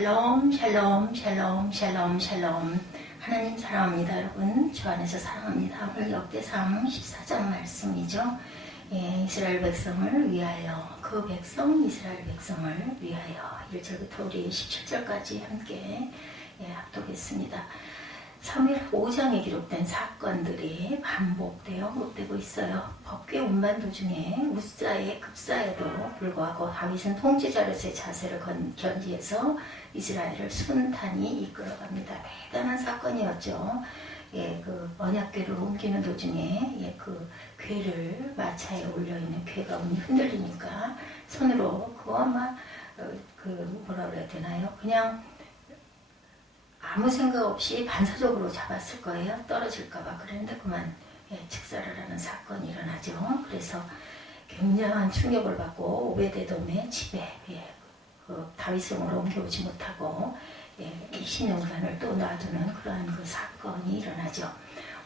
샬롬 샬롬 샬롬 샬롬 샬롬. 하나님 사랑합니다. 여러분 주 안에서 사랑합니다. 오늘 역대상 14장 말씀이죠. 이스라엘 백성을 위하여, 그 백성 이스라엘 백성을 위하여 1절부터 우리 17절까지 함께 합독했습니다. 사무엘 5장에 기록된 사건들이 반복되고 있어요. 법궤 운반 도중에 우사의 급사에도 불구하고 다윗은 통치자로서의 자세를 견지해서 이스라엘을 순탄히 이끌어갑니다. 대단한 사건이었죠. 그 언약궤를 옮기는 도중에 그 궤를 마차에 올려있는 궤가 흔들리니까 손으로 그거 아마 뭐라 그래야 되나요? 그냥 아무 생각 없이 반사적으로 잡았을 거예요. 떨어질까봐. 그랬는데 그만 직사를 하는 사건이 일어나죠. 그래서 굉장한 충격을 받고 오베데돔의 집에 다윗성으로 옮겨오지 못하고 20년간을 또 놔두는 그러한 그 사건이 일어나죠.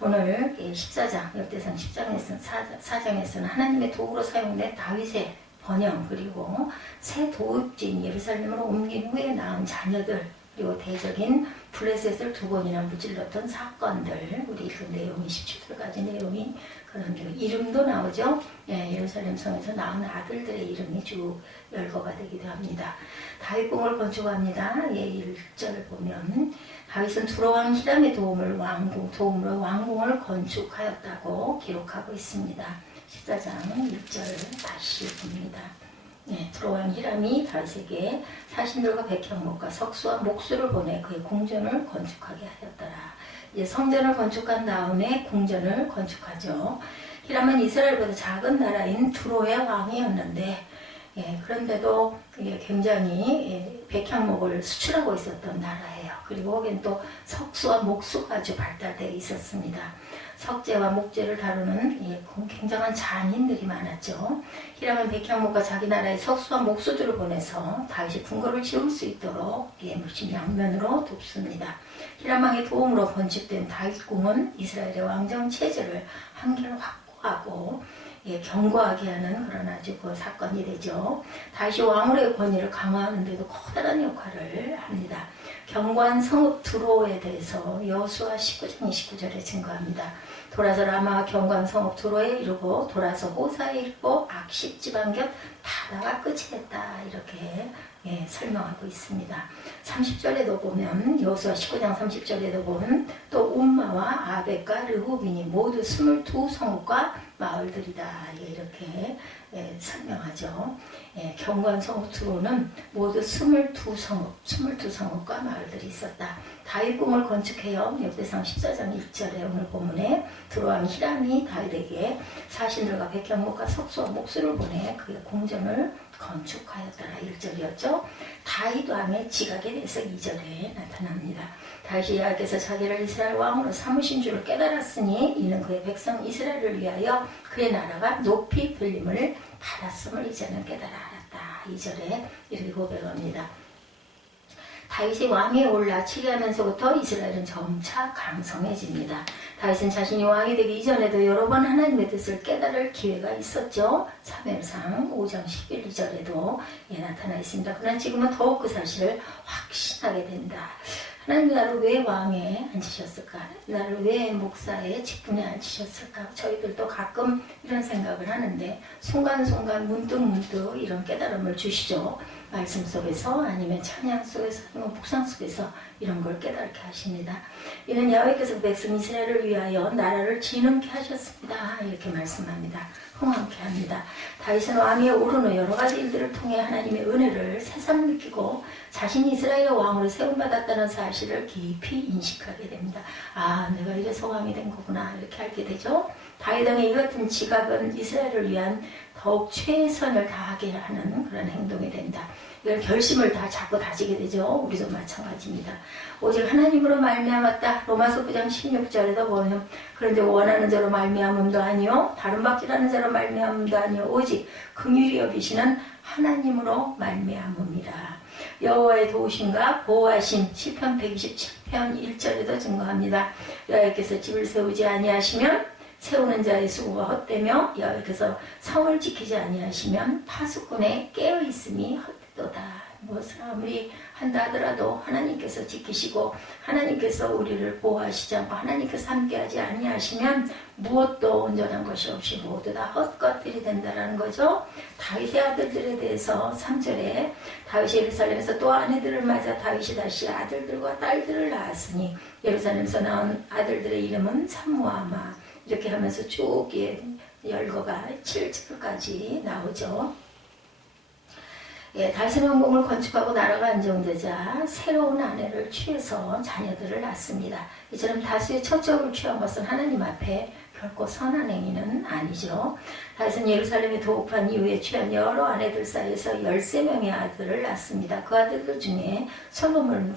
오늘 14장, 역대상 14장에서는 하나님의 도구로 사용된 다윗의 번영, 그리고 새 도읍지인 예루살렘으로 옮긴 후에 낳은 자녀들, 그리고 대적인 블레셋을 두 번이나 무찔렀던 사건들, 우리 읽은 내용이 17절까지 내용이 그런 이름도 나오죠. 예루살렘 성에서 낳은 아들들의 이름이 쭉 열거가 되기도 합니다. 다윗 궁을 건축합니다. 1절 보면 다윗은 두로왕 히람의 도움으로 왕궁을 건축하였다고 기록하고 있습니다. 14장 1절 다시 봅니다. 두로왕 히람이 다윗에게 사신들과 백향목과 석수와 목수를 보내 그의 궁전을 건축하게 하였더라. 성전을 건축한 다음에 궁전을 건축하죠. 히람은 이스라엘보다 작은 나라인 두로의 왕이었는데 그런데도 굉장히 백향목을 수출하고 있었던 나라예요. 그리고 거긴 또 석수와 목수가 아주 발달되어 있었습니다. 석재와 목재를 다루는 굉장한 잔인들이 많았죠. 히람은 백향목과 자기 나라의 석수와 목수들을 보내서 다윗이 궁궐을 지을 수 있도록 물심 양면으로 돕습니다. 히람 왕의 도움으로 건축된 다윗궁은 이스라엘의 왕정 체제를 한결 확고하고 견고하게 하는 그런 아주 그 사건이 되죠. 다윗이 왕으로의 권위를 강화하는 데도 커다란 역할을 합니다. 견고한 성읍 두로에 대해서 여호수아 19장 29절에 증거합니다. 돌아서 라마와 견고한 성읍 두로에 이르고 돌아서 호사에 이르고 악십 지방 곁 다다가 끝이 됐다, 이렇게 설명하고 있습니다. 30절에도 보면, 여호수아 19장 30절에도 보면 또 움마와 아벡과 르후빈이 모두 22성읍과 마을들이다, 이렇게 설명하죠. 견고한 성읍 두로는 모두 22성읍과 마을들이 있었다. 다윗궁을 건축해요. 역대상 14장 1절에 오늘 본문에 두로왕 히람이 다윗에게 사신들과 백향목과 석수와 목수를 보내 그의 궁전을 건축하였더라, 1절이었죠. 다윗 왕의 지각에 대해서 2절에 나타납니다. 다윗이 여호와께서 자기를 이스라엘 왕으로 삼으신 줄을 깨달았으니 이는 그의 백성 이스라엘을 위하여 그의 나라가 높이 불림을 받았음을 이제는 깨달아 알았다, 2절에 이렇게 고백합니다. 다윗이 왕위에 올라 치리하면서부터 이스라엘은 점차 강성해집니다. 다윗은 자신이 왕이 되기 이전에도 여러 번 하나님의 뜻을 깨달을 기회가 있었죠. 사무엘상 5장 11절에도 나타나 있습니다. 그러나 지금은 더욱 그 사실을 확신하게 된다. 하나님 나를 왜 왕에 앉히셨을까? 나를 왜 목사의 직분에 앉히셨을까? 저희들도 가끔 이런 생각을 하는데 순간순간 문득문득 이런 깨달음을 주시죠. 말씀 속에서, 아니면 찬양 속에서, 아니면 묵상 속에서 이런 걸 깨닫게 하십니다. 이는 여호와께서 백성 이스라엘을 위하여 나라를 진흥케 하셨습니다, 이렇게 말씀합니다. 흥왕케 합니다. 다윗은 왕위에 오른 후 여러 가지 일들을 통해 하나님의 은혜를 새삼 느끼고 자신이 이스라엘의 왕으로 세움받았다는 사실을 깊이 인식하게 됩니다. 아, 내가 이래서 왕이 된 거구나, 이렇게 알게 되죠. 다윗 왕의 이 같은 지각은 이스라엘을 위한 더욱 최선을 다하게 하는 그런 행동이 된다. 이런 결심을 다 자꾸 다지게 되죠. 우리도 마찬가지입니다. 오직 하나님으로 말미암았다. 로마서 9장 16절에도 보면, 그런데 원하는 자로 말미암음도 아니요 다른 박질하는 자로 말미암음도 아니요 오직 긍휼히 여기시는 하나님으로 말미암음이라. 여호와의 도우심과 보호하심, 시편 127편 1절에도 증거합니다. 여호와께서 집을 세우지 아니하시면 세우는 자의 수고가 헛되며 여호와께서 성을 지키지 아니하시면 파수꾼의 깨어있음이 헛되도다. 무엇을 아무리 한다 하더라도 하나님께서 지키시고 하나님께서 우리를 보호하시지 않고 하나님께서 함께하지 아니하시면 무엇도 온전한 것이 없이 모두 다 헛것들이 된다는 거죠. 다윗의 아들들에 대해서 3절에 다윗이 예루살렘에서 또 아내들을 맞아 다윗이 다시 아들들과 딸들을 낳았으니 예루살렘에서 나온 아들들의 이름은 삼무아마 이렇게 하면서 쭉 열거가 7절까지 나오죠. 다윗의 왕궁을 건축하고 나라가 안정되자 새로운 아내를 취해서 자녀들을 낳습니다. 이처럼 다수의 처첩을 취한 것은 하나님 앞에 결코 선한 행위는 아니죠. 다윗은 예루살렘에 도읍한 이후에 취한 여러 아내들 사이에서 13명의 아들을 낳습니다. 그 아들들 중에 솔로몬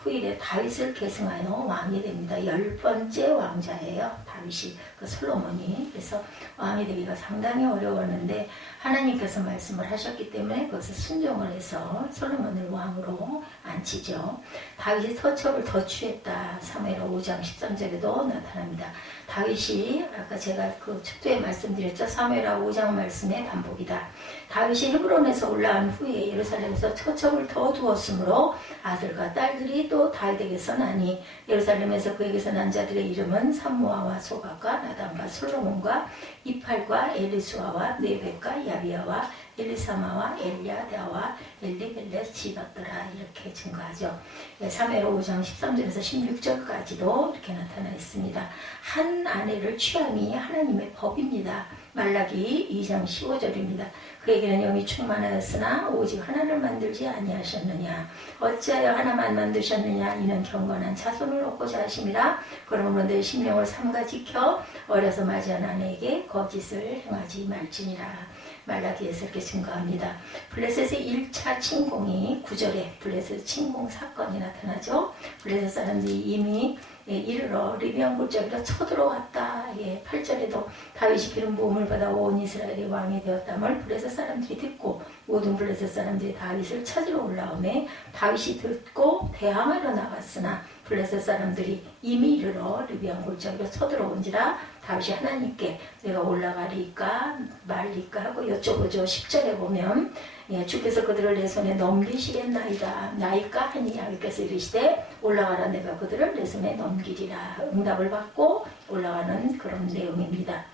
후일에 다윗을 계승하여 왕이 됩니다. 10번째 왕자예요. 다윗이, 그 솔로몬이. 그래서 왕이 되기가 상당히 어려웠는데 하나님께서 말씀을 하셨기 때문에 그것을 순종을 해서 솔로몬을 왕으로 앉히죠. 다윗이 처첩을 더 취했다. 사무엘하 5장 13절에도 나타납니다. 다윗이 아까 제가 그 초두에 말씀드렸죠. 사무엘하 5장 말씀의 반복이다. 다윗이 헤브론에서 올라간 후에 예루살렘에서 처첩을 더 두었으므로 아들과 딸들이 또 다윗에게서 나니 예루살렘에서 그에게서 난 자들의 이름은 삼무아와 소박과 나단과 솔로몬과 이팔과 엘리수아와 네벡과 야비아와 엘리사마와 엘리아다와 엘리벨렛 지었더라 이렇게 증거하죠. 사무엘하 5장 13절에서 16절까지도 이렇게 나타나 있습니다. 한 아내를 취함이 하나님의 법입니다. 말라기 2장 15절입니다. 그에게는 영이 충만하였으나 오직 하나를 만들지 아니하셨느냐. 어찌하여 하나만 만드셨느냐. 이는 경건한 자손을 얻고자 하심이라. 그러므로 내 심령을 삼가 지켜 어려서 맞이한 아내에게 거짓을 행하지 말지니라. 말라기에서 이렇게 증거합니다. 블레셋의 1차 침공이 9절에 블레셋 침공 사건이 나타나죠. 블레셋 사람들이 이미 이르러 리비안 골짜기로 쳐들어왔다. 8절에도 다윗이 기름 부음을 받아 온 이스라엘의 왕이 되었다을 블레셋 사람들이 듣고 모든 블레셋 사람들이 다윗을 찾으러 올라오매 다윗이 듣고 대항하러 나갔으나 블레셋 사람들이 이미 이르러 리비안 골짜기로 쳐들어온지라 다윗이 하나님께 내가 올라가리까 말리까 하고 여쭤보죠. 10절에 보면 주께서 그들을 내 손에 넘기시겠나이다. 나이까 하니 여호와께서 이르시되 올라가라 내가 그들을 내 손에 넘기리라. 응답을 받고 올라가는 그런 내용입니다.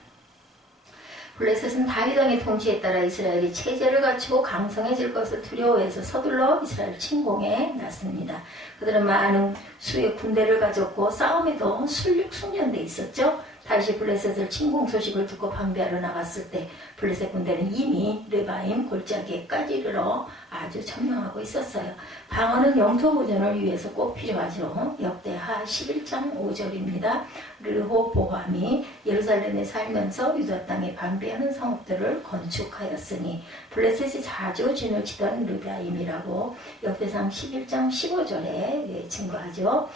블레셋은 다윗 왕의 통치에 따라 이스라엘이 체제를 갖추고 강성해질 것을 두려워해서 서둘러 이스라엘 침공에 났습니다. 그들은 많은 수의 군대를 가졌고 싸움에도 숙련돼 있었죠. 다윗이 블레셋을 침공 소식을 듣고 방비하러 나갔을 때 블레셋 군대는 이미 르바임 골짜기에까지 이르러 아주 점령하고 있었어요. 방어는 영토 보존을 위해서 꼭 필요하죠. 역대하 11장 5절입니다. 르호보암이 예루살렘에 살면서 유다 땅에 방비하는 성읍들을 건축하였으니 블레셋이 자주 진을 치던 르바임이라고 역대상 11장 15절에 증거하죠.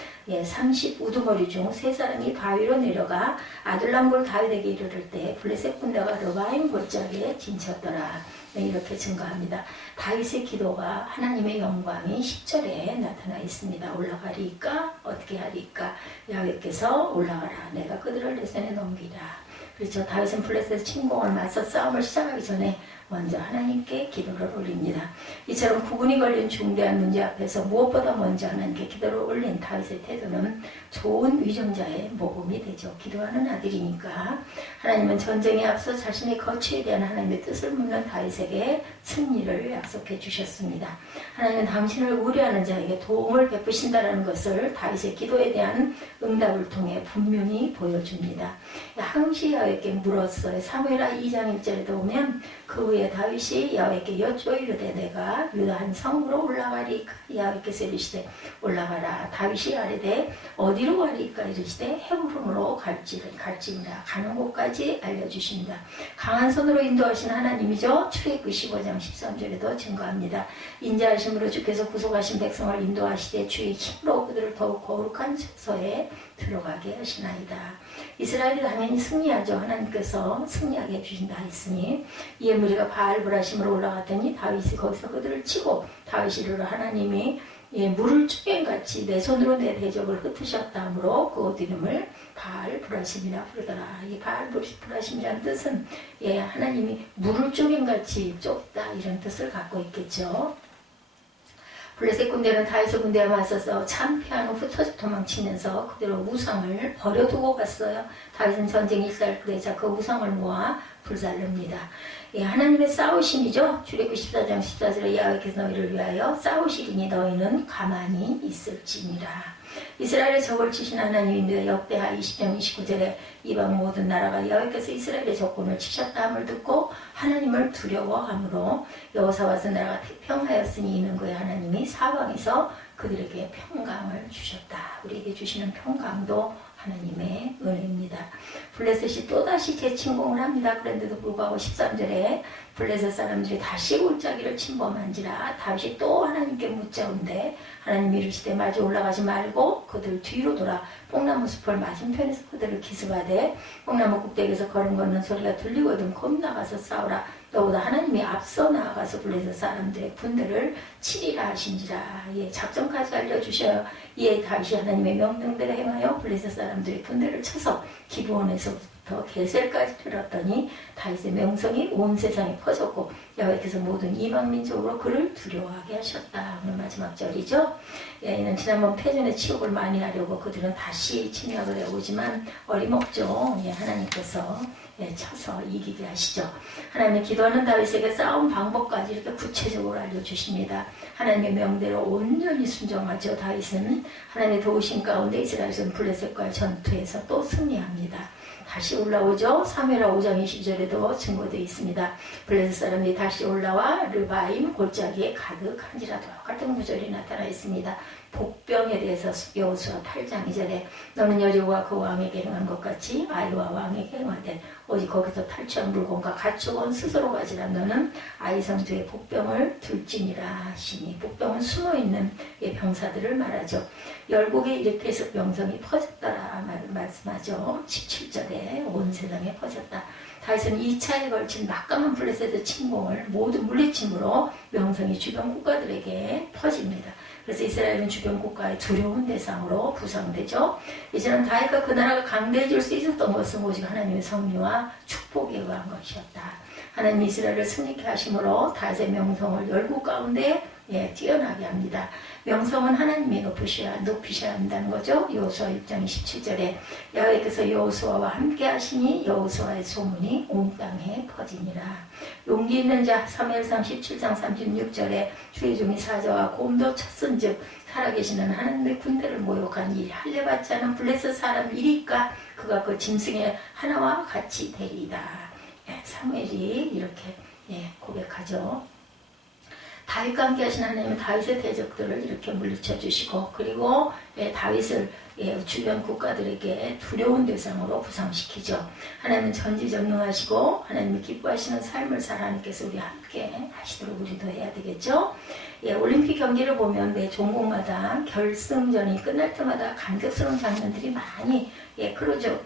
30 우두머리 중 세 사람이 바위로 내려가 아둘람골 다윗에게 이르를 때 블레셋 군대가 르바임 골짜기에 진쳤더라. 이렇게 증거합니다. 다윗의 기도가 하나님의 영광이 10절에 나타나 있습니다. 올라가리까 어떻게 하리까 야훼께서 올라가라 내가 그들을 내 손에 넘기라. 그렇죠. 다윗은 블레셋 침공을 맞서 싸움을 시작하기 전에 먼저 하나님께 기도를 올립니다. 이처럼 구분이 걸린 중대한 문제 앞에서 무엇보다 먼저 하나님께 기도를 올린 다윗의 태도는 좋은 위정자의 모범이 되죠. 기도하는 아들이니까 하나님은 전쟁에 앞서 자신의 거취에 대한 하나님의 뜻을 묻는 다윗에게 승리를 약속해 주셨습니다. 하나님은 당신을 우려하는 자에게 도움을 베푸신다는 것을 다윗의 기도에 대한 응답을 통해 분명히 보여줍니다. 항시 야훼께 물었어요. 사무엘하 2장 1절에도 보면 그 후에 다윗이 야훼께 여쭈어 이르되 내가 유다 한 성으로 올라가리까. 야훼께서 이르시되 올라가라. 다윗이 아뢰되 어디로 가리까. 이르시되 헤브론으로 갈지니라. 가는 곳까지 알려주십니다. 강한 손으로 인도하신 하나님이죠. 출애굽기 15장 13절에도 증거합니다. 인자하심으로 주께서 구속하신 백성을 인도하시되 주의 힘으로 그들을 더욱 거룩한 처소에 들어가게 하시나이다. 이스라엘이 당연히 승리하죠. 하나님께서 승리하게 해주신다 했으니 이에 무리가 바알브라심으로 올라갔더니 다윗이 거기서 그들을 치고 다윗이 이르러 하나님이 물을 쪼개같이 내 손으로 내 대적을 흩으셨다 하므로 그 옷 이름을 바알브라심이라 부르더라. 이 바알브라심이라는 뜻은 하나님이 물을 쪼개같이 좁다 이런 뜻을 갖고 있겠죠. 블레셋 군대는 다윗의 군대에 맞서서 참패한 후 흩어져 도망치면서 그대로 우상을 버려두고 갔어요. 다윗은 전쟁 일달 되자 그 우상을 모아 불살릅니다. 예, 하나님의 싸우심이죠. 출애굽 14장 14절에 야훼께서 너희를 위하여 싸우시리니 너희는 가만히 있을지니라. 이스라엘의 적을 치신 하나님인데 역대하 20장 29절에 이방 모든 나라가 여호와께서 이스라엘의 적군을 치셨다 함을 듣고 하나님을 두려워함으로 여호사와서 나라가 태평하였으니 이는 그의 하나님이 사방에서 그들에게 평강을 주셨다. 우리에게 주시는 평강도 하나님의 은혜입니다. 블레셋이 또다시 재침공을 합니다. 그런데도 불구하고 13절에 블레셋 사람들이 다시 골짜기를 침범한지라 다윗이 또 하나님께 묻자온데 하나님이 이르시되 마주 올라가지 말고 그들 뒤로 돌아 뽕나무 숲을 맞은편에서 그들을 기습하되 뽕나무 꼭대기에서 걸음 걷는 소리가 들리거든 곧 나가서 싸우라. 너보다 하나님이 앞서 나아가서 블레셋 사람들의 군대를 치리라 하신지라. 예, 작전까지 알려주셔요. 이에 다윗이 하나님의 명령대로 행하여 블레셋 사람들의 군대를 쳐서 기브온에서부터 게셀까지 들었더니 다윗의 명성이 온 세상에 퍼졌고 여호와께서 모든 이방 민족으로 그를 두려워하게 하셨다. 오늘 마지막 절이죠. 예, 이는 지난번 패전의 치욕을 많이 하려고 그들은 다시 침략을 해오지만 어림없죠. 예, 하나님께서 쳐서 이기게 하시죠. 하나님의 기도하는 다윗에게 싸움 방법까지 이렇게 구체적으로 알려주십니다. 하나님의 명대로 온전히 순종하죠. 다윗은 하나님의 도우심 가운데 이스라엘은 블레셋과의 전투에서 또 승리합니다. 다시 올라오죠. 사무엘하 5장 20절에도 증거되어 있습니다. 블레셋 사람이 다시 올라와 르바임 골짜기에 가득한지라 똑같은 구절이 나타나 있습니다. 복병에 대해서 여호수아 8장 2절에 너는 여리고와 그 왕에게 행한 것 같이 아이와 왕에게 행하되 오직 거기서 탈취한 물건과 가축은 스스로 가지라. 너는 아이 성주에 복병을 둘지니라 하시니 복병은 숨어있는 병사들을 말하죠. 열국에 이렇게 해서 병성이 퍼졌다라 말씀하죠. 17절에 온 세상에 퍼졌다. 다윗은 2차에 걸친 막강한 블레셋의 침공을 모두 물리침으로 명성이 주변 국가들에게 퍼집니다. 그래서 이스라엘은 주변 국가의 두려운 대상으로 부상되죠. 이제는 다윗과 그 나라가 강대해질 수 있었던 것은 오직 하나님의 섭리와 축복에 의한 것이었다. 하나님 이스라엘을 승리케 하심으로 다윗의 명성을 열국 가운데 뛰어나게 합니다. 명성은 하나님이 높이셔야 한다는 거죠. 여호수아 6장 27절에 여호와께서 여호수아와 함께 하시니 여호수아의 소문이 온 땅에 퍼지니라. 용기 있는 자 사무엘상 17장 36절에 주의 종이 사자와 곰도 쳤은즉 살아계시는 하나님의 군대를 모욕한 이 할례받지 않은 블레셋 사람이리까 그가 그 짐승의 하나와 같이 되리이다. 사무엘이 이렇게 고백하죠. 다윗과 함께 하신 하나님은 다윗의 대적들을 이렇게 물리쳐 주시고 그리고 다윗을 주변 국가들에게 두려운 대상으로 부상시키죠. 하나님은 전지전능하시고 하나님이 기뻐하시는 삶을 살 하나님께서 우리 함께 하시도록 우리도 해야 되겠죠. 올림픽 경기를 보면 매 종목마다 결승전이 끝날 때마다 감격스러운 장면들이 많이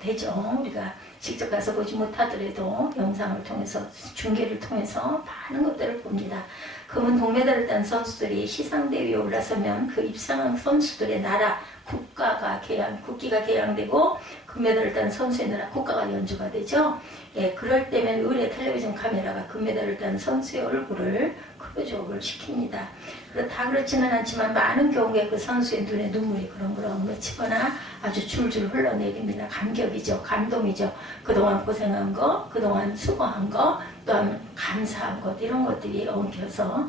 되죠. 우리가 직접 가서 보지 못하더라도 영상을 통해서 중계를 통해서 많은 것들을 봅니다. 금은 동메달을 딴 선수들이 시상대회에 올라서면 그 입상한 선수들의 나라 국기가 개양되고 금메달을 딴 선수의 나라 국가가 연주가 되죠. 그럴 때면 의뢰 텔레비전 카메라가 금메달을 딴 선수의 얼굴을 클로즈업을 시킵니다. 다 그렇지는 않지만 많은 경우에 그 선수의 눈에 눈물이 그렁그렁 맺히거나 아주 줄줄 흘러내립니다. 감격이죠. 감동이죠. 그동안 고생한 거, 그동안 수고한 거, 또한 감사한 것 이런 것들이 엉켜서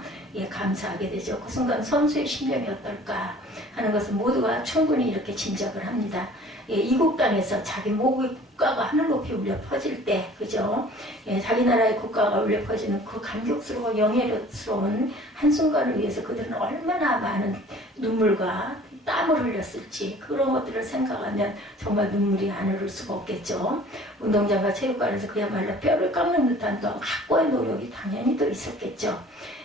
감사하게 되죠. 그 순간 선수의 심령이 어떨까 하는 것은 모두가 충분히 이렇게 짐작을 합니다. 이국 땅에서 자기 모국의 국가가 하늘 높이 울려 퍼질 때, 그죠? 자기 나라의 국가가 울려 퍼지는 그 감격스러워 영예스러운 한순간을 위해서 그들은 얼마나 많은 눈물과 땀을 흘렸을지 그런 것들을 생각하면 정말 눈물이 안 흐를 수가 없겠죠. 운동장과 체육관에서 그야말로 뼈를 깎는 듯한 또 각고의 노력이 당연히 또 있었겠죠.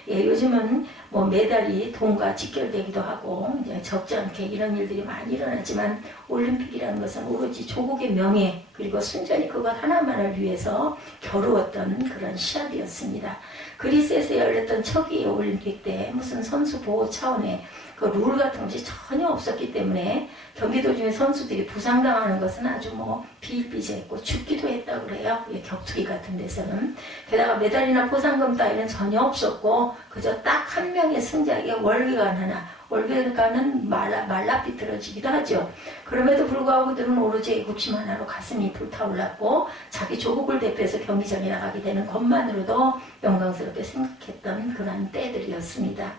요즘은 뭐 메달이 돈과 직결되기도 하고 이제 적지 않게 이런 일들이 많이 일어나지만 올림픽이라는 것은 오로지 조국의 명예 그리고 순전히 그것 하나만을 위해서 겨루었던 그런 시합이었습니다. 그리스에서 열렸던 초기 올림픽 때 무슨 선수 보호 차원의 그 룰 같은 것이 전혀 없었기 때문에 경기도 중에 선수들이 부상당하는 것은 아주 뭐 비일비재했고 죽기도 했다고 그래요. 격투기 같은 데서는. 게다가 메달이나 포상금 따위는 전혀 없었고 그저 딱 한 명의 승자에게 월계관 하나, 월계관은 말라 비틀어지기도 하죠. 그럼에도 불구하고 그들은 오로지 애국심 하나로 가슴이 불타올랐고 자기 조국을 대표해서 경기장에 나가게 되는 것만으로도 영광스럽게 생각했던 그런 때들이었습니다.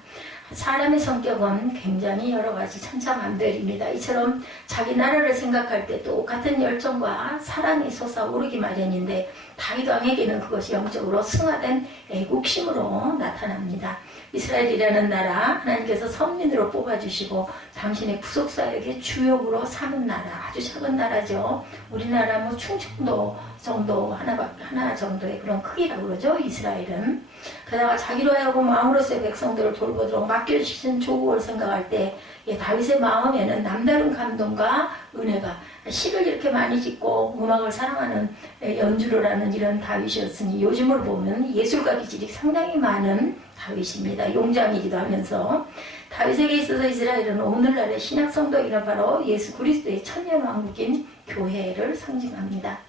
사람의 성격은 굉장히 여러 가지 천차만별입니다. 이처럼 자기 나라를 생각할 때 똑같은 열정과 사랑이 솟아오르기 마련인데 다윗 왕에게는 그것이 영적으로 승화된 애국심으로 나타납니다. 이스라엘이라는 나라 하나님께서 선민으로 뽑아주시고 당신의 구속사역의 주역으로 삼은 나라, 아주 작은 나라죠. 우리나라 뭐 충청도 정도 하나 정도의 그런 크기라고 그러죠. 이스라엘은. 게다가 자기로 하여금 왕으로서의 백성들을 돌보도록 맡겨주신 조국을 생각할 때 다윗의 마음에는 남다른 감동과 은혜가, 시를 이렇게 많이 짓고 음악을 사랑하는 연주를 하는 이런 다윗이었으니 요즘으로 보면 예술가 기질이 상당히 많은 다윗입니다. 용장이기도 하면서 다윗에게 있어서 이스라엘은 오늘날의 신약 성도이나 바로 예수 그리스도의 천년왕국인 교회를 상징합니다.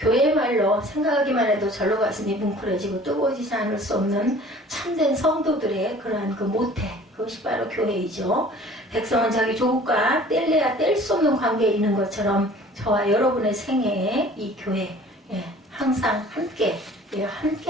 교회의 말로 생각하기만 해도 절로 가슴이 뭉클해지고 뜨거워지지 않을 수 없는 참된 성도들의 그러한 그 모태, 그것이 바로 교회이죠. 백성은 자기 조국과 뗄래야 뗄 수 없는 관계에 있는 것처럼 저와 여러분의 생애에 이 교회 항상 함께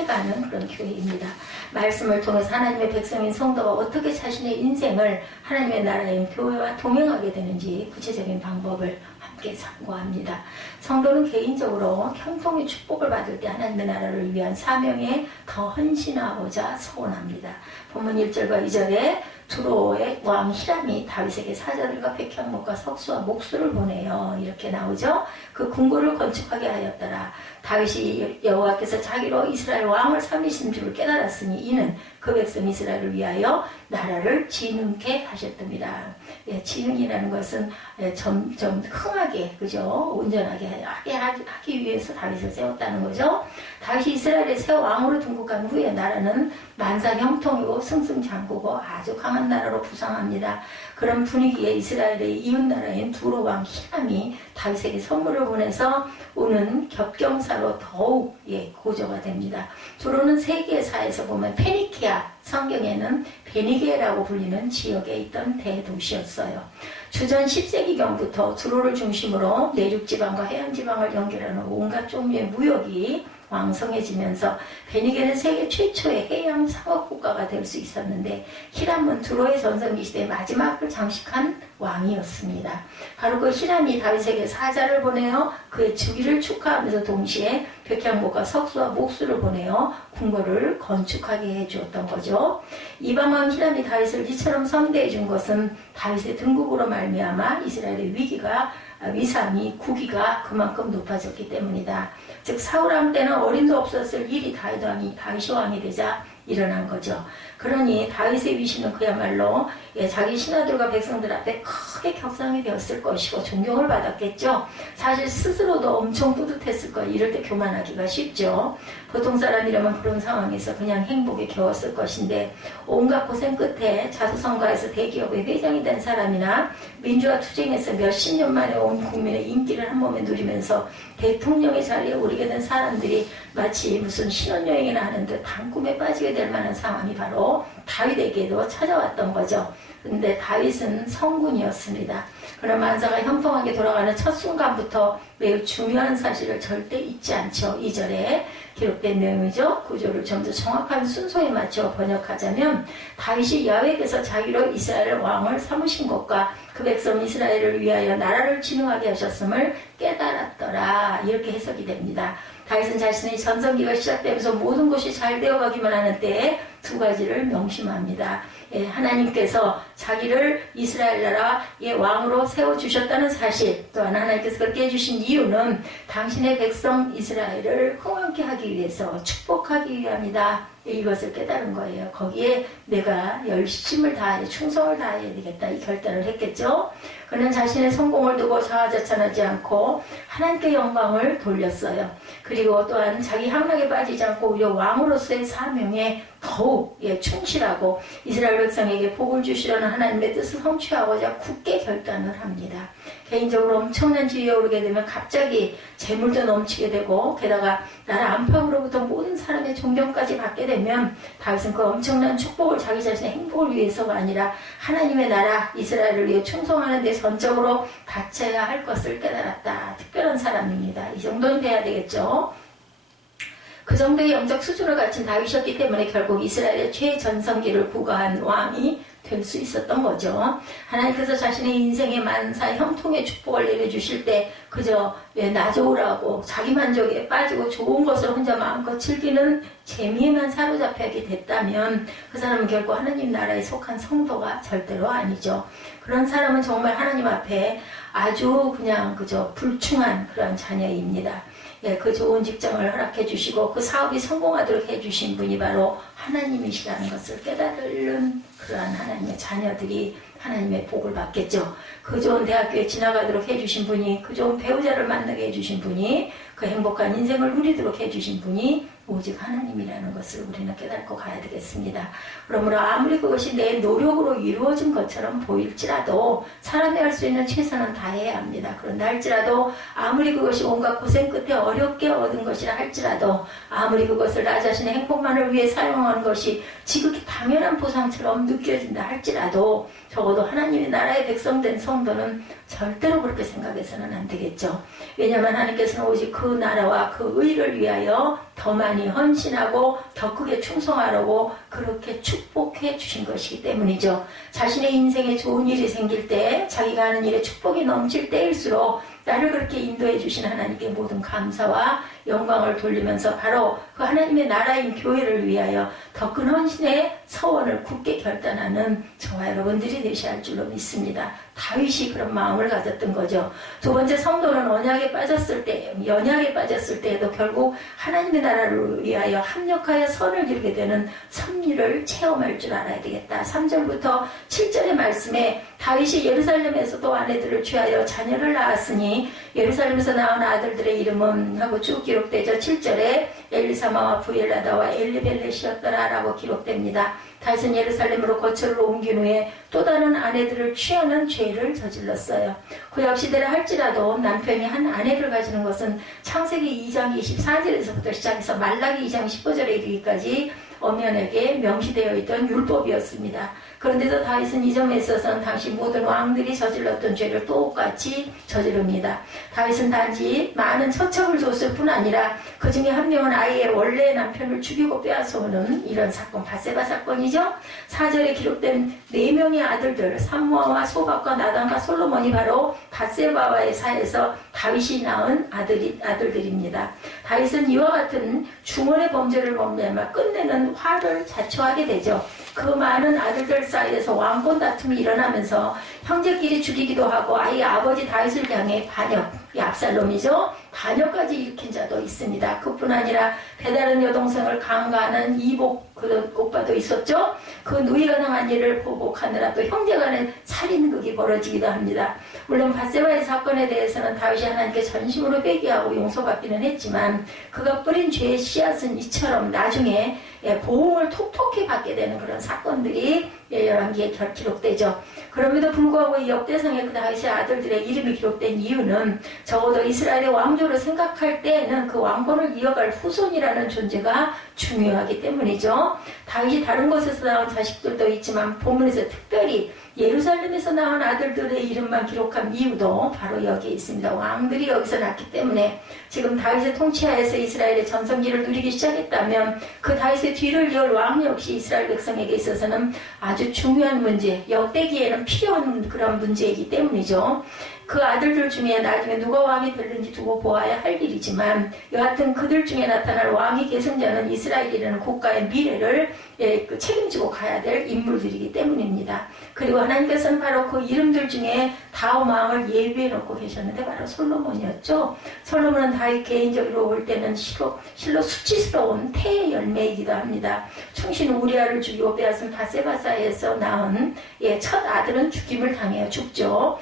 가는 그런 교회입니다. 말씀을 통해서 하나님의 백성인 성도가 어떻게 자신의 인생을 하나님의 나라인 교회와 동행하게 되는지 구체적인 방법을 함께 참고합니다. 성도는 개인적으로 형통의 축복을 받을 때 하나님의 나라를 위한 사명에 더 헌신하고자 소원합니다. 본문 1절과 2절에 두로의 왕 히람이 다윗에게 사자들과 백향목과 석수와 목수를 보내요. 이렇게 나오죠. 그 궁궐을 건축하게 하였더라. 다윗이 여호와께서 자기로 이스라엘 왕을 삼으신 줄을 깨달았으니 이는 그 백성 이스라엘을 위하여 나라를 진흥케 하셨답니다. 진흥이라는 것은 점점 흥하게, 그죠? 온전하게 하기 위해서 다윗을 세웠다는 거죠. 다윗이 이스라엘의 새 왕으로 등극한 후에 나라는 만사 형통이고 승승장구고 아주 강한 나라로 부상합니다. 그런 분위기에 이스라엘의 이웃나라인 두로 왕 히람이 다윗에게 선물을 보내서 오는 겹경사로 더욱 고조가 됩니다. 두로는 세계사에서 보면 페니키아, 성경에는 베니게라고 불리는 지역에 있던 대도시였어요. 주전 10세기경부터 두로를 중심으로 내륙지방과 해안지방을 연결하는 온갖 종류의 무역이 왕성해지면서 베니게는 세계 최초의 해양 상업국가가 될 수 있었는데 히람은 두로의 전성기 시대의 마지막을 장식한 왕이었습니다. 바로 그 히람이 다윗에게 사자를 보내어 그의 즉위를 축하하면서 동시에 백향목과 석수와 목수를 보내어 궁궐을 건축하게 해주었던 거죠. 이방왕 히람이 다윗을 이처럼 선대해 준 것은 다윗의 등극으로 말미암아 이스라엘의 위상이 국위가 그만큼 높아졌기 때문이다. 즉 사울왕 때는 어림도 없었을 일이 다윗이 왕이 되자 일어난 거죠. 그러니 다윗의 위신은 그야말로 자기 신하들과 백성들 앞에 크게 격상이 되었을 것이고 존경을 받았겠죠. 사실 스스로도 엄청 뿌듯했을 거예요. 이럴 때 교만하기가 쉽죠. 보통 사람이라면 그런 상황에서 그냥 행복에 겨웠을 것인데 온갖 고생 끝에 자수성가해서 대기업의 회장이 된 사람이나 민주화 투쟁에서 몇십 년 만에 온 국민의 인기를 한 몸에 누리면서 대통령의 자리에 오르게 된 사람들이 마치 무슨 신혼여행이나 하는 듯 단꿈에 빠지게 될 만한 상황이 바로 다윗에게도 찾아왔던 거죠. 근데 다윗은 성군이었습니다. 그런 만사가 형통하게 돌아가는 첫 순간부터 매우 중요한 사실을 절대 잊지 않죠. 2절에 기록된 내용이죠. 구조를 좀 더 정확한 순서에 맞춰 번역하자면 다윗이 야훼께서 자기로 이스라엘 왕을 삼으신 것과 그 백성 이스라엘을 위하여 나라를 진흥하게 하셨음을 깨달았더라. 이렇게 해석이 됩니다. 다윗은 자신의 전성기가 시작되면서 모든 것이 잘 되어가기만 하는 때에 두 가지를 명심합니다. 하나님께서 자기를 이스라엘 나라의 왕으로 세워주셨다는 사실, 또한 하나님께서 그렇게 해주신 이유는 당신의 백성 이스라엘을 흥왕케 하기 위해서, 축복하기 위함이다. 이것을 깨달은 거예요. 거기에 내가 열심을 다해 충성을 다해야 되겠다 이 결단을 했겠죠. 그는 자신의 성공을 두고 자화자찬하지 않고 하나님께 영광을 돌렸어요. 그리고 또한 자기 향락에 빠지지 않고 오히려 왕으로서의 사명에 더욱 충실하고 이스라엘 백성에게 복을 주시려는 하나님의 뜻을 성취하고자 굳게 결단을 합니다. 개인적으로 엄청난 지위에 오르게 되면 갑자기 재물도 넘치게 되고 게다가 나라 안팎으로부터 모든 사람의 존경까지 받게 되면 다윗은 그 엄청난 축복을 자기 자신의 행복을 위해서가 아니라 하나님의 나라 이스라엘을 위해 충성하는 데 전적으로 바쳐야 할 것을 깨달았다. 특별한 사람입니다. 이 정도는 돼야 되겠죠. 그 정도의 영적 수준을 갖춘 다윗이었기 때문에 결국 이스라엘의 최전성기를 구가한 왕이 될 수 있었던 거죠. 하나님께서 자신의 인생의 만사 형통의 축복을 내려주실 때 그저 나 좋으라고 자기만족에 빠지고 좋은 것을 혼자 마음껏 즐기는 재미에만 사로잡히게 됐다면 그 사람은 결코 하나님 나라에 속한 성도가 절대로 아니죠. 그런 사람은 정말 하나님 앞에 아주 그냥 그저 불충한 그런 자녀입니다. 그 좋은 직장을 허락해 주시고 그 사업이 성공하도록 해주신 분이 바로 하나님이시라는 것을 깨달은 그러한 하나님의 자녀들이 하나님의 복을 받겠죠. 그 좋은 대학교에 지나가도록 해주신 분이, 그 좋은 배우자를 만나게 해주신 분이, 그 행복한 인생을 누리도록 해주신 분이 오직 하나님이라는 것을 우리는 깨닫고 가야 되겠습니다. 그러므로 아무리 그것이 내 노력으로 이루어진 것처럼 보일지라도 사람이 할 수 있는 최선은 다해야 합니다. 그런다 할지라도 아무리 그것이 온갖 고생 끝에 어렵게 얻은 것이라 할지라도 아무리 그것을 나 자신의 행복만을 위해 사용하는 것이 지극히 당연한 보상처럼 느껴진다 할지라도 적어도 하나님의 나라의 백성된 성도는 절대로 그렇게 생각해서는 안 되겠죠. 왜냐하면 하나님께서는 오직 그 나라와 그 의를 위하여 더 많이 헌신하고 더 크게 충성하라고 그렇게 축복해 주신 것이기 때문이죠. 자신의 인생에 좋은 일이 생길 때, 자기가 하는 일에 축복이 넘칠 때일수록 나를 그렇게 인도해 주신 하나님께 모든 감사와 영광을 돌리면서 바로 그 하나님의 나라인 교회를 위하여 더 큰 헌신의 서원을 굳게 결단하는 저와 여러분들이 되셔야 할 줄로 믿습니다. 다윗이 그런 마음을 가졌던 거죠. 두 번째, 성도는 언약에 빠졌을 때, 연약에 빠졌을 때에도 결국 하나님의 나라를 위하여 합력하여 선을 이루게 되는 섭리를 체험할 줄 알아야 되겠다. 3절부터 7절의 말씀에 다윗이 예루살렘에서도 아내들을 취하여 자녀를 낳았으니 예루살렘에서 낳은 아들들의 이름은 하고 쭉 기록되죠. 7절에 엘리사마와 부엘라다와 엘리벨렛이었더라 라고 기록됩니다. 다윗은 예루살렘으로 거처를 옮긴 후에 또 다른 아내들을 취하는 죄를 저질렀어요. 구약시대를 할지라도 남편이 한 아내를 가지는 것은 창세기 2장 24절에서부터 시작해서 말라기 2장 15절에 이르기까지 엄연하게 명시되어 있던 율법이었습니다. 그런데도 다윗은 이 점에 있어서는 당시 모든 왕들이 저질렀던 죄를 똑같이 저지릅니다. 다윗은 단지 많은 처첩을 줬을 뿐 아니라 그 중에 한 명은 아이의 원래 남편을 죽이고 빼앗아오는 이런 사건, 바세바 사건이죠. 4절에 기록된 4명의 아들들, 삼무아와 소박과 나단과 솔로몬이 바로 바세바와의 사이에서 다윗이 낳은 아들들입니다. 다윗은 이와 같은 중원의 범죄를 범죄하며 끝내는 화를 자초하게 되죠. 그 많은 아들들 사이에서 왕권 다툼이 일어나면서 형제끼리 죽이기도 하고 아이 아버지 다윗을 향해 반역, 이 압살롬이죠. 반역까지 일으킨 자도 있습니다. 그뿐 아니라 배다른 여동생을 강간한 이복 그 오빠도 있었죠. 그 누이가 당한 일을 보복하느라 또 형제간의 살인극이 벌어지기도 합니다. 물론 바세바의 사건에 대해서는 다윗이 하나님께 전심으로 회개하고 용서받기는 했지만 그가 뿌린 죄의 씨앗은 이처럼 나중에 보응을 톡톡히 받게 되는 그런 사건들이 열왕기에 기록되죠. 그럼에도 불구하고 이 역대상에 그 다윗의 아들들의 이름이 기록된 이유는 적어도 이스라엘의 왕조를 생각할 때에는 그 왕권을 이어갈 후손이라는 존재가 중요하기 때문이죠. 다윗이 다른 곳에서 낳은 자식들도 있지만 본문에서 특별히 예루살렘에서 낳은 아들들의 이름만 기록한 이유도 바로 여기에 있습니다. 왕들이 여기서 낳기 때문에 지금 다윗의 통치하에서 이스라엘의 전성기를 누리기 시작했다면 그 다윗의 뒤를 이을 왕 역시 이스라엘 백성에게 있어서는 아주 중요한 문제, 역대기에는 필요한 그런 문제이기 때문이죠. 그 아들들 중에 나중에 누가 왕이 될는지 두고 보아야 할 일이지만 여하튼 그들 중에 나타날 왕위 계승자는 이스라엘이라는 국가의 미래를 책임지고 가야 될 인물들이기 때문입니다. 그리고 하나님께서는 바로 그 이름들 중에 다음 왕을 예비해 놓고 계셨는데 바로 솔로몬이었죠. 솔로몬은 다윗 개인적으로 볼 때는 실로 수치스러운 태의 열매이기도 합니다. 충신 우리아를 죽이고 빼앗은 바세바사에서 낳은 첫 아들은 죽임을 당해 죽죠.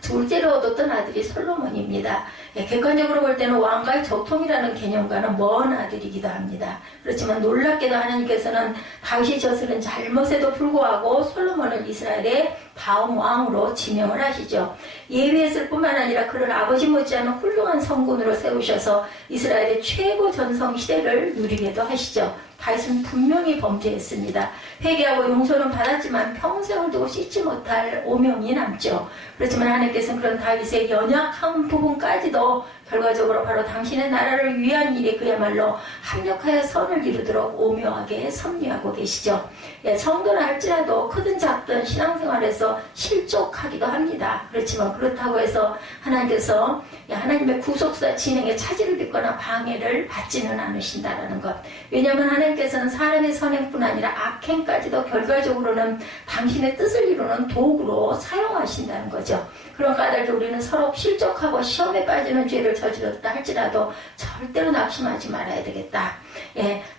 둘째로 얻었던 아들이 솔로몬입니다. 객관적으로 볼 때는 왕과의 적통이라는 개념과는 먼 아들이기도 합니다. 그렇지만 놀랍게도 하나님께서는 다윗이 저지른 잘못에도 불구하고 솔로몬을 이스라엘의 다음 왕으로 지명을 하시죠. 예비했을 뿐만 아니라 그를 아버지 못지않은 훌륭한 성군으로 세우셔서 이스라엘의 최고 전성 시대를 누리게도 하시죠. 다윗은 분명히 범죄했습니다. 회개하고 용서는 받았지만 평생을 두고 씻지 못할 오명이 남죠. 그렇지만 하나님께서는 그런 다윗의 연약한 부분까지도 결과적으로 바로 당신의 나라를 위한 일에 그야말로 합력하여 선을 이루도록 오묘하게 섭리하고 계시죠. 성도는 할지라도 크든 작든 신앙생활에서 실족하기도 합니다. 그렇지만 그렇다고 해서 하나님께서 하나님의 구속사 진행에 차질을 빚거나 방해를 받지는 않으신다라는 것. 왜냐하면 하나님께서는 사람의 선행뿐 아니라 악행까지도 결과적으로는 당신의 뜻을 이루는 도구로 사용하신다는 거죠. 그런 까닭에 우리는 서로 실족하고 시험에 빠지는 죄를 저질렀다 할지라도 절대로 낙심하지 말아야 되겠다.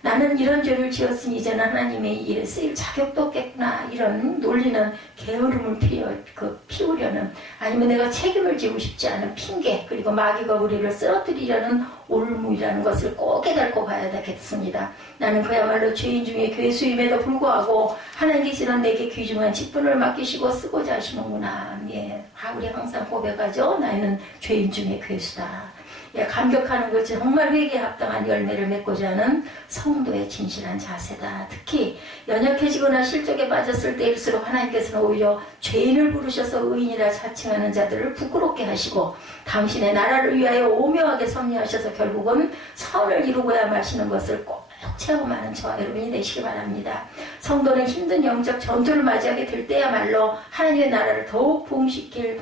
나는 이런 죄를 지었으니 이제는 하나님의 일에 쓰일 자격도 없겠구나. 이런 놀리는 게으름을 피우려는, 아니면 내가 책임을 지고 싶지 않은 핑계, 그리고 마귀가 우리를 쓰러뜨리려는 올무이라는 것을 꼭 깨닫고 가야 되겠습니다. 나는 그야말로 죄인 중에 괴수임에도 불구하고 하나님께서는 내게 귀중한 직분을 맡기시고 쓰고자 하시는구나. 우리 항상 고백하죠. 나는 죄인 중에 괴수다. 감격하는 것이 정말 회개에 합당한 열매를 맺고자 하는 성도의 진실한 자세다. 특히 연약해지거나 실족에 빠졌을 때일수록 하나님께서는 오히려 죄인을 부르셔서 의인이라 자칭하는 자들을 부끄럽게 하시고 당신의 나라를 위하여 오묘하게 섭리하셔서 결국은 선을 이루고야 마시는 것을 꼭 체험하는 저와 여러분이 되시기 바랍니다. 성도는 힘든 영적 전투를 맞이하게 될 때야말로 하나님의 나라를 더욱 부흥시킬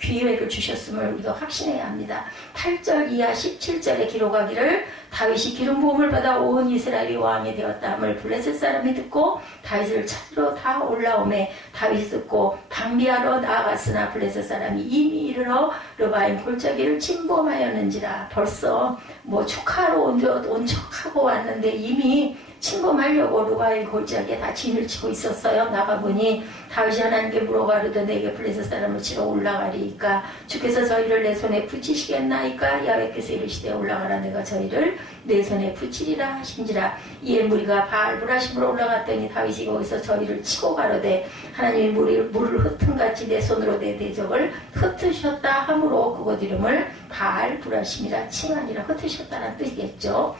기회를 주셨음을 우리가 확신해야 합니다. 8절 이하 17절에 기록하기를 다윗이 기름 부음을 받아 온 이스라엘이 왕이 되었다함을 블레셋 사람이 듣고 다윗을 찾으러 다 올라오매 다윗이 듣고 방비하러 나아갔으나 블레셋 사람이 이미 이르러 르바임 골짜기를 침범하였는지라. 벌써 축하하러 온 척하고 왔는데 이미 침범하려고 르바임 골짜기에 다 진을 치고 있었어요. 나가보니 다윗이 하나님께 물어가르되 내게 블레셋 사람을 치러 올라가리이까 주께서 저희를 내 손에 붙이시겠나이까. 야훼께서 이르시되 올라가라. 내가 저희를 내 손에 붙이리라 하신지라. 이에 무리가 바알브라심으로 올라갔더니 다윗이 거기서 저희를 치고 가로되 하나님이 물을 흩은같이 내 손으로 내 대적을 흩으셨다 하므로 그곳 이름을 바알브라심이라 칭하니라. 흩으셨다는 뜻이겠죠.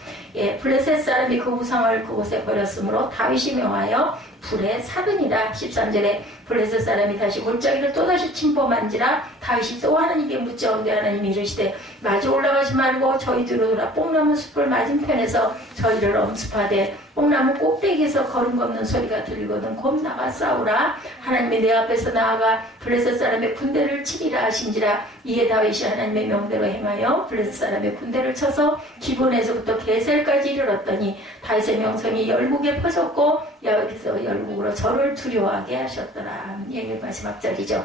블레셋 사람이 그 우상을 그곳에 버렸으므로 다윗이 명하여 불에 사르니라. 13절에 블레셋 사람이 다시 골짜기를 또다시 침범한지라. 다윗이 또 하나님께 묻자온데 하나님이 이르시되 마주 올라가지 말고 저희 뒤로 돌아 뽕나무 숲을 맞은편에서 저희를 엄습하되 뽕나무 꼭대기에서 걸음 걷는 소리가 들리거든 곧 나가 싸우라. 하나님이 내 앞에서 나아가 블레셋 사람의 군대를 치리라 하신지라. 이에 다윗이 하나님의 명대로 행하여 블레셋 사람의 군대를 쳐서 기본에서부터 게셀까지 이르렀더니 다윗의 명성이 열국에 퍼졌고 야훼께서 열국으로 저를 두려워하게 하셨더라. 마지막 절이죠.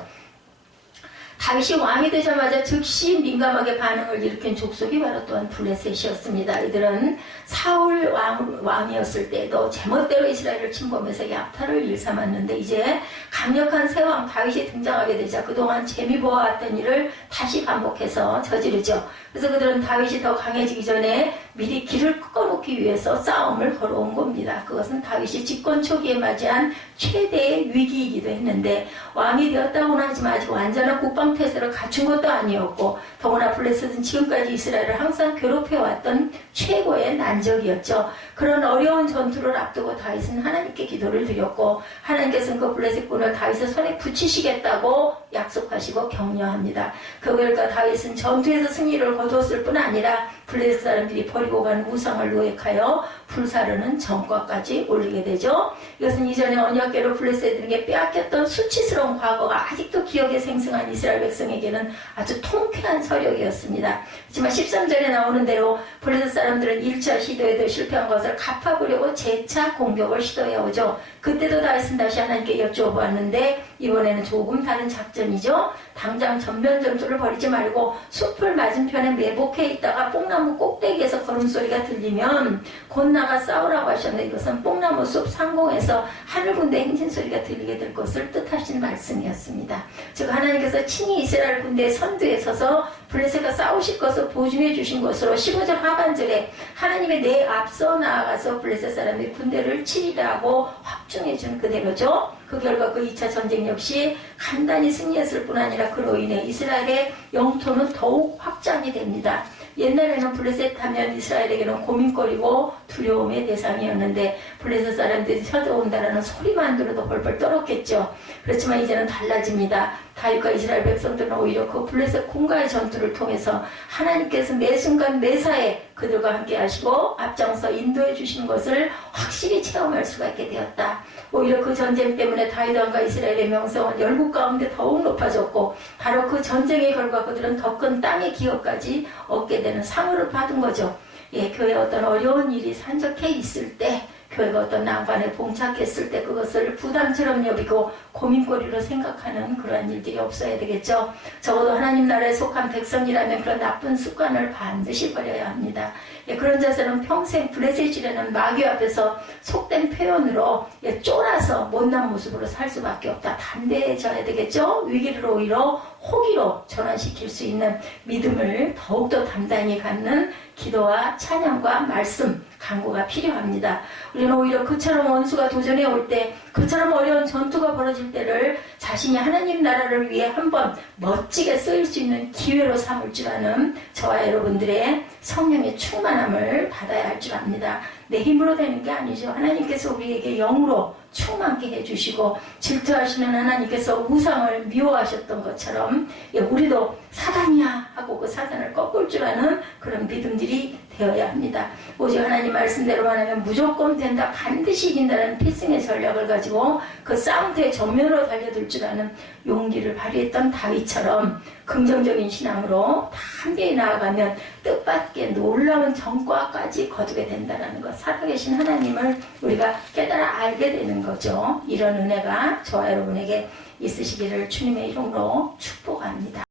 다윗이 왕이 되자마자 즉시 민감하게 반응을 일으킨 족속이 바로 또한 블레셋이었습니다. 이들은 사울 왕이었을 때도 제멋대로 이스라엘을 침범해서 약탈을 일삼았는데 이제 강력한 새왕 다윗이 등장하게 되자 그동안 재미 보아왔던 일을 다시 반복해서 저지르죠. 그래서 그들은 다윗이 더 강해지기 전에 미리 길을 꺾어놓기 위해서 싸움을 걸어온 겁니다. 그것은 다윗이 집권 초기에 맞이한 최대의 위기이기도 했는데 왕이 되었다고는 하지만 아직 완전한 국방태세를 갖춘 것도 아니었고 더구나 블레셋은 지금까지 이스라엘을 항상 괴롭혀왔던 최고의 난적이었죠. 그런 어려운 전투를 앞두고 다윗은 하나님께 기도를 드렸고 하나님께서는 그 블레셋군을 다윗의 손에 붙이시겠다고 약속하시고 격려합니다. 그 결과 다윗은 전투에서 승리를 거두었을 뿐 아니라 블레셋 사람들이 버리고 간 우상을 노획하여 불사르는 전과까지 올리게 되죠. 이것은 이전에 언약궤로 블레셋에게 빼앗겼던 수치스러운 과거가 아직도 기억에 생생한 이스라엘 백성에게는 아주 통쾌한 서력이었습니다. 하지만 13절에 나오는 대로 블레셋 사람들은 1차 시도에도 실패한 것을 갚아보려고 재차 공격을 시도해오죠. 그때도 다윗은 다시 하나님께 여쭈어보았는데 이번에는 조금 다른 작전이죠. 당장 전면 전투를 벌이지 말고 숲을 맞은편에 매복해 있다가 뽕나무 꼭대기에서 걸음소리가 들리면 곧 나가 싸우라고 하셨는데 이것은 뽕나무 숲 상공에서 하늘군대 행진소리가 들리게 될 것을 뜻하신 말씀이었습니다. 즉 하나님께서 친히 이스라엘 군대의 선두에 서서 블레셋과 싸우실 것을 보증해 주신 것으로 15절 하반절에 하나님의 내 앞서 나아가서 블레셋 사람의 군대를 치리라고 확증해 준 그대로죠. 그 결과 그 2차 전쟁 역시 간단히 승리했을 뿐 아니라 그로 인해 이스라엘의 영토는 더욱 확장이 됩니다. 옛날에는 블레셋 하면 이스라엘에게는 고민거리고 두려움의 대상이었는데 블레셋 사람들이 쳐들어온다는 소리만 들어도 벌벌 떨었겠죠. 그렇지만 이제는 달라집니다. 다윗과 이스라엘 백성들은 오히려 그 블레셋 군과의 전투를 통해서 하나님께서 매 순간 매사에 그들과 함께 하시고 앞장서 인도해 주시는 것을 확실히 체험할 수가 있게 되었다. 오히려 그 전쟁 때문에 다윗 왕과 이스라엘의 명성은 열국 가운데 더욱 높아졌고 바로 그 전쟁의 결과 그들은 더 큰 땅의 기업까지 얻게 되는 상을 받은 거죠. 예, 교회에 어떤 어려운 일이 산적해 있을 때 교회가 어떤 난관에 봉착했을 때 그것을 부담처럼 여기고 고민거리로 생각하는 그러한 일들이 없어야 되겠죠. 적어도 하나님 나라에 속한 백성이라면 그런 나쁜 습관을 반드시 버려야 합니다. 예, 그런 자세는 평생 블레셋이라는 마귀 앞에서 속된 표현으로 쫄아서 못난 모습으로 살 수밖에 없다. 담대해져야 되겠죠. 위기를 오히려 호기로 전환시킬 수 있는 믿음을 더욱더 단단히 갖는 기도와 찬양과 말씀, 간구가 필요합니다. 우리는 오히려 그처럼 원수가 도전해 올 때, 그처럼 어려운 전투가 벌어질 때를 자신이 하나님 나라를 위해 한번 멋지게 쓰일 수 있는 기회로 삼을 줄 아는 저와 여러분들의 성령의 충만함을 받아야 할 줄 압니다. 내 힘으로 되는 게 아니죠. 하나님께서 우리에게 영으로 충만케 해주시고 질투하시는 하나님께서 우상을 미워하셨던 것처럼 우리도 사단이야 하고 그 사단을 꺾을 줄 아는 그런 믿음들이 되어야 합니다. 오직 하나님 말씀대로만 하면 무조건 된다, 반드시 이긴다는 필승의 전략을 가지고 그 싸움터의 정면으로 달려들 줄 아는 용기를 발휘했던 다윗처럼 긍정적인 신앙으로 담대히 나아가면 뜻밖의 놀라운 전과까지 거두게 된다는 것, 살아계신 하나님을 우리가 깨달아 알게 되는 거죠. 이런 은혜가 저와 여러분에게 있으시기를 주님의 이름으로 축복합니다.